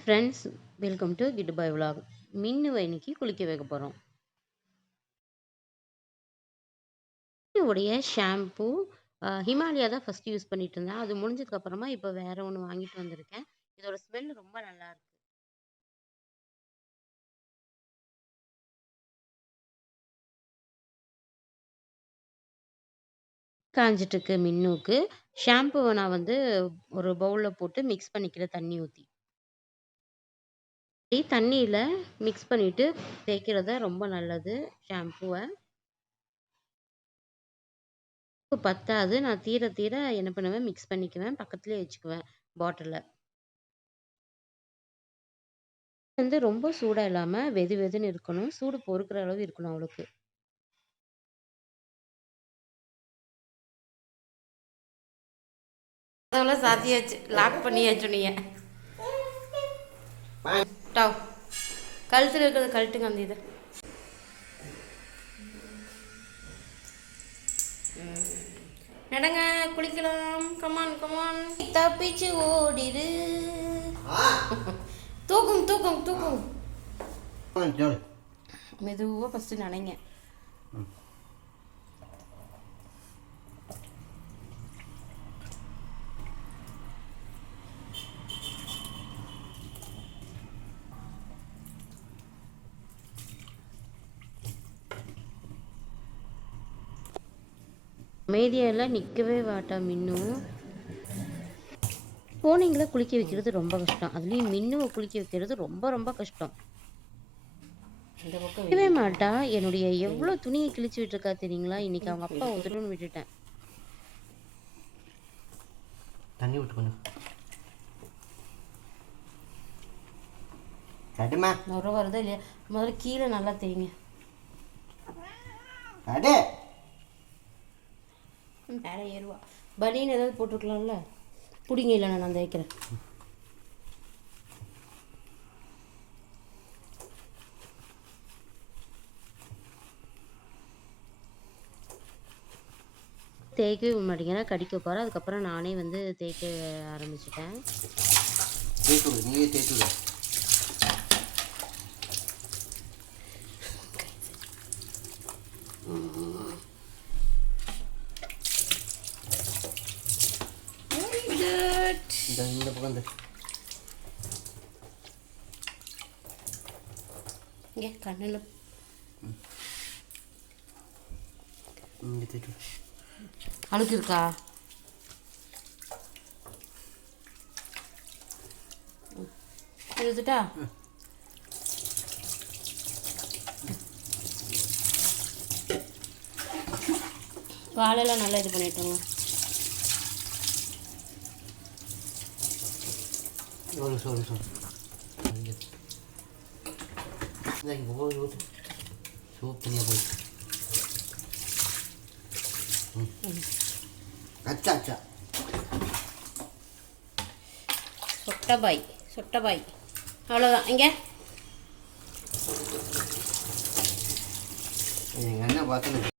Friends welcome to kid boy vlog மின்னு இன்னைக்கு குளிக்க வைக்க போகிறோம் உடைய ஷாம்பு ஹிமாலயா தான் ஃபஸ்ட்டு யூஸ் பண்ணிட்டு இருந்தேன். அது முடிஞ்சதுக்கப்புறமா இப்போ வேற ஒன்று வாங்கிட்டு வந்திருக்கேன். இதோட ஸ்மெல் ரொம்ப நல்லா இருக்கு. காஞ்சிட்டு இருக்கு மின்னுக்கு ஷாம்புவை நான் வந்து ஒரு பவுலில் போட்டு மிக்ஸ் பண்ணிக்கிற தண்ணி ஊற்றி தண்ணியில் மிக்ஸ் பண்ணிவிட்டு தேய்க்கிறது ரொம்ப நல்லது ஷாம்புவை பத்தாது. நான் தீர தீர என்ன பண்ணுவேன்? மிக்ஸ் பண்ணிக்குவேன். பக்கத்துலேயே வச்சுக்குவேன் பாட்டிலில் வந்து ரொம்ப சூடாக இல்லாமல் வெது வெதுன்னு இருக்கணும். சூடு பொறுக்கிற அளவு இருக்கணும் அவளுக்கு. அதெல்லாம் சாத்தியாச்சு. லாக் பண்ணியாச்சு நீங்கள் டாவ். கழுத்தில் இருக்கிறது கழட்டுங்க அந்த இது. நடங்க குளிக்கலாம். கமான் கமான் தப்பிச்சு ஓடிடு தூக்கும் தூக்கும் தூக்கும். மெதுவாக ஃபஸ்ட்டு நினைங்க. அமைதியெல்லாம் நிற்கவே வாட்டா மின்னும் போனீங்களா? குளிக்க வைக்கிறது ரொம்ப கஷ்டம். அதுலேயும் மின்னுவை குளிக்க வைக்கிறது ரொம்ப ரொம்ப கஷ்டம். வைக்கவே மாட்டா. என்னுடைய எவ்வளோ துணியை கிழிச்சு விட்டுருக்கா தெரியுங்களா? இன்னைக்கு அவங்க அப்பா ஒதுட்டுன்னு விட்டுட்டேன். தண்ணி விட்டு கடுமா நுர வருதா இல்லையா? முதல்ல கீழே நல்லா தேய்ங்க. அடே மேலே ஏறுவா. பனியன் ஏதாவது போட்டிருக்கலாம்ல? பிடிங்க இல்லை நான் தேய்க்கிறேன். தேய்க்கவே மாட்டேங்கிறேன் கடிக்க போகிறேன் அதுக்கப்புறம் நானே வந்து தேய்க்க ஆரம்பிச்சிட்டேன். விடு. நீயே தேய்த்து விடு இந்த இந்த பக்கம் இந்த இங்கே கண்ணில் அழுக்கு இருக்கா எழுதுட்டா பாலெல்லாம் நல்லா இது பண்ணிட்டோங்க ஒரு சாரி சாரி இங்கே இந்த இங்கே போய் ஊற்று சோப் தனியாக போய் அச்சா அச்சா சொட்டபாய் சொட்டபாய் அவ்வளோதான் இங்கே எங்கள் அண்ணன் பார்த்து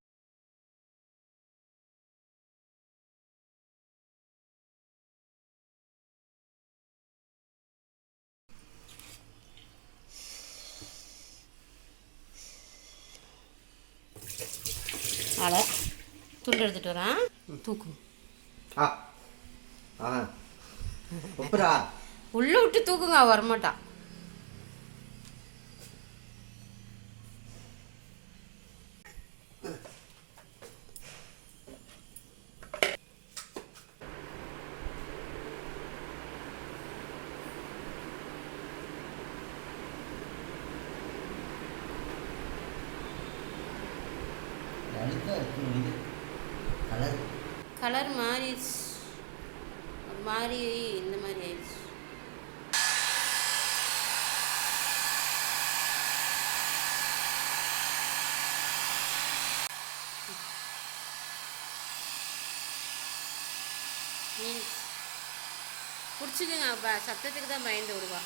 அலை துண்டு எடுத்துகிட்டு வரேன். தூக்கும் ஆ. ஆ. ஒப்புரா உள்ளே விட்டு தூக்குங்க அவ வரமாட்டா அழுக்கா இருக்கு இது கலர் கலர் மாறிடுச்சு. மாறி இந்த மாதிரி ஆயிடுச்சு. நீ பிடிச்சிக்கங்க சத்தத்துக்கு தான் பயந்து விடுவா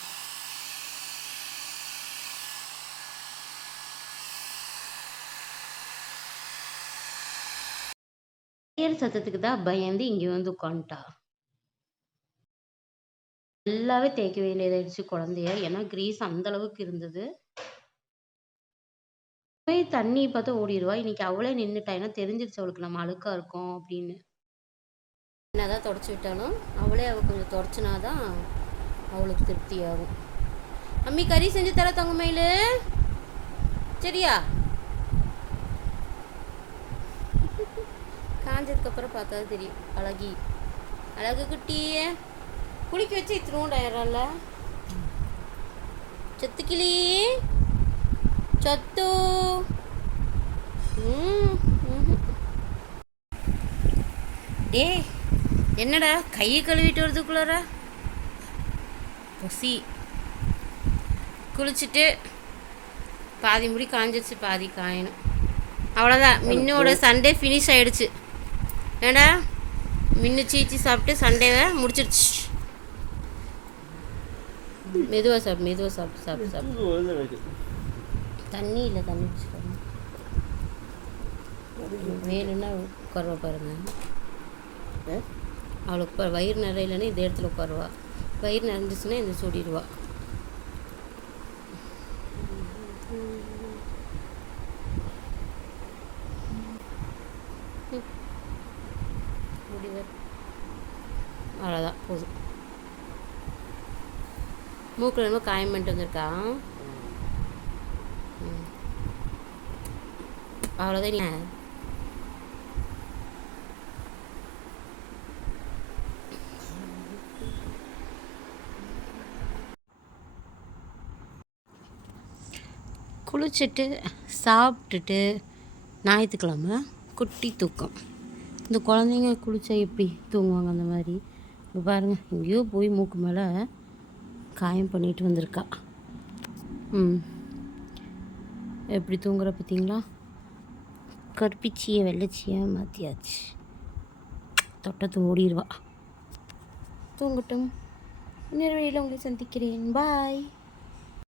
சத்தத்துக்கு தான் பயந்து இங்கே வந்து உட்காந்துட்டா நல்லாவே தேய்க்க வேண்டியதாயிடுச்சு குழந்தைய. ஏன்னா கிரீஸ் அந்த அளவுக்கு இருந்தது. போய் தண்ணி பார்த்தா ஓடிருவா. இன்னைக்கு அவளே நின்னுட்டா. ஏன்னா தெரிஞ்சிருச்சு அவளுக்கு நம்ம அழுக்கா இருக்கோம் அப்படின்னு. என்னதான் தொடச்சி விட்டாலும் அவளே அவள் கொஞ்சம் தொடச்சினாதான் அவளுக்கு திருப்தி ஆகும் அம்மி கறி செஞ்சு தர தங்கமயிலு சரியா காஞ்சதுக்கப்புறம் பார்த்தா தெரியும். அழகி. அழகு குட்டி குளிக்க வச்சு இத்தினோண்டாயிரம்ல சத்து. ம் ம்ஹும். டேய் என்னடா கையை கழுவிட்டு வரதுக்குள்ளார? பசி. குளிச்சுட்டு பாதி முடி காஞ்சிருச்சு பாதி காயணும். அவ்வளோதான் மின்னோட சண்டே ஃபினிஷ் ஆயிடுச்சு. ஏடா மின்னு சீச்சி சாப்பிட்டு சண்டேவை முடிச்சிருச்சு. மெதுவாக சாப்பிடு மெதுவாக சாப்பிட்டு சாப்பிட்டு சாப்பிட்டு தண்ணி இல்லை தண்ணி வச்சுக்கோங்க. வேணும்னா உட்காருவா பாருங்க. அவளுக்கு வயிறு நிறையலன்னா இந்த இடத்துல உட்காருவா. வயிறு நிறைஞ்சிச்சுன்னா இந்த சூடிடுவா. முடிவர் அவ்வளோதான் போதும். மூக்கில் என்னமோ காயம் பண்ணிட்டு வந்திருக்கா? அவ்வளோதான் இல்லை குளிச்சுட்டு சாப்பிட்டுட்டு ஞாயிற்றுக்கிழமை குட்டி தூக்கம். இந்த குழந்தைங்க குளித்தா எப்படி தூங்குவாங்க அந்த மாதிரி? இப்போ பாருங்கள் எங்கேயோ போய் மூக்கு மேலே காயம் பண்ணிட்டு வந்திருக்கா. ம். எப்படி தூங்குற பார்த்தீங்களா கற்பிச்சியை வெள்ளச்சியை மாற்றியாச்சு தொட்டத்து ஓடிடுவா தூங்கட்டும். இன்னொரு வழியில் உங்களை சந்திக்கிறேன். பாய்